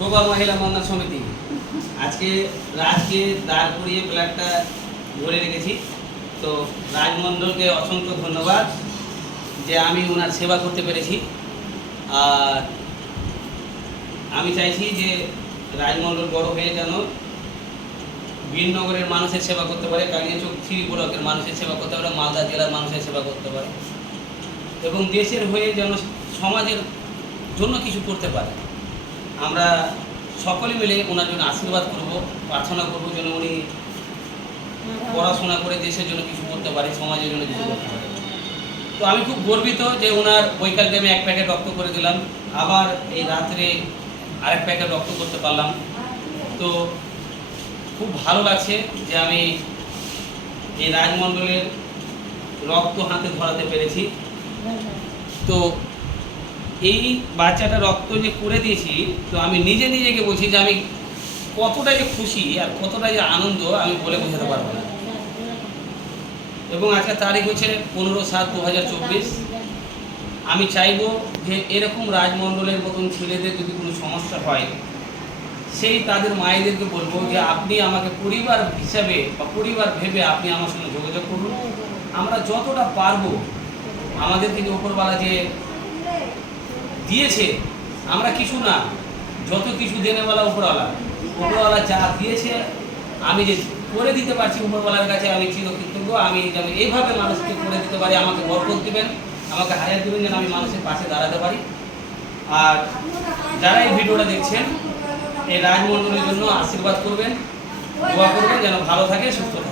প্রভা মহিলা মন্দার সমিতি আজকে রাজকে দাঁড় করিয়ে ব্লাডটা ধরে রেখেছি। তো রাজমণ্ডলকে অসংখ্য ধন্যবাদ যে আমি ওনার সেবা করতে পেরেছি। আর আমি চাইছি যে রাজমণ্ডল বড় হয়ে যেন বীরনগরের মানুষের সেবা করতে পারে, কালিয়াচক 3 ব্লকের মানুষের সেবা করতে পারে, মালদা জেলার মানুষের সেবা করতে পারে এবং দেশের হয়ে যেন সমাজের জন্য কিছু করতে পারে। আমরা সকলে মিলে ওনার জন্য আশীর্বাদ করব, প্রার্থনা করব যেন উনি পড়াশোনা করে দেশের জন্য কিছু করতে পারে, সমাজের জন্য কিছু করতে পারে। তো আমি খুব গর্বিত যে ওনার বৈকাল টাইমে 1 প্যাকেট রক্ত করে দিলাম, আবার এই রাত্রে আরেক প্যাকেট রক্ত করতে পারলাম। তো খুব ভালো লাগছে যে আমি এই রাজমণ্ডলের রক্ত হাতে ধরাতে পেরেছি। তো এই বাচ্চাটা রক্ত যে করে দিয়েছি, তো আমি নিজেকে বলছি যে আমি কতটা যে খুশি আর কতটা যে আনন্দ আমি বলে বোঝাতে পারবো না। এবং আজকে তারিখ হচ্ছে 15/7/2024। আমি চাইবো যে এরকম রাজমণ্ডলের মতন ছেলেদের যদি কোনো সমস্যা হয়, সেই তাদের মায়েদেরকে বলবো যে আপনি আমাকে পরিবার হিসাবে বা পরিবার ভেবে আপনি আমার সঙ্গে যোগাযোগ করুন। আমরা যতটা পারবো আমাদেরকে যে উপরওয়ালা যে দিয়েছে, আমরা কিছু না, যত কিছু দেনেওয়ালা উপরওয়ালা যা দিয়েছে আমি যে করে দিতে পারছি উপরওয়ালার কাছে আমি চিরকৃতজ্ঞ। আমি যেন এইভাবে মানুষকে করে দিতে পারি, আমাকে বরকত দেবেন, আমাকে হায়াত দেবেন যেন আমি মানুষের পাশে দাঁড়াতে পারি। আর যারা এই ভিডিওটা দেখছেন এই রাজমণ্ডলের জন্য আশীর্বাদ করবেন, দোয়া করবেন যেন ভালো থাকে, সুস্থ থাকে।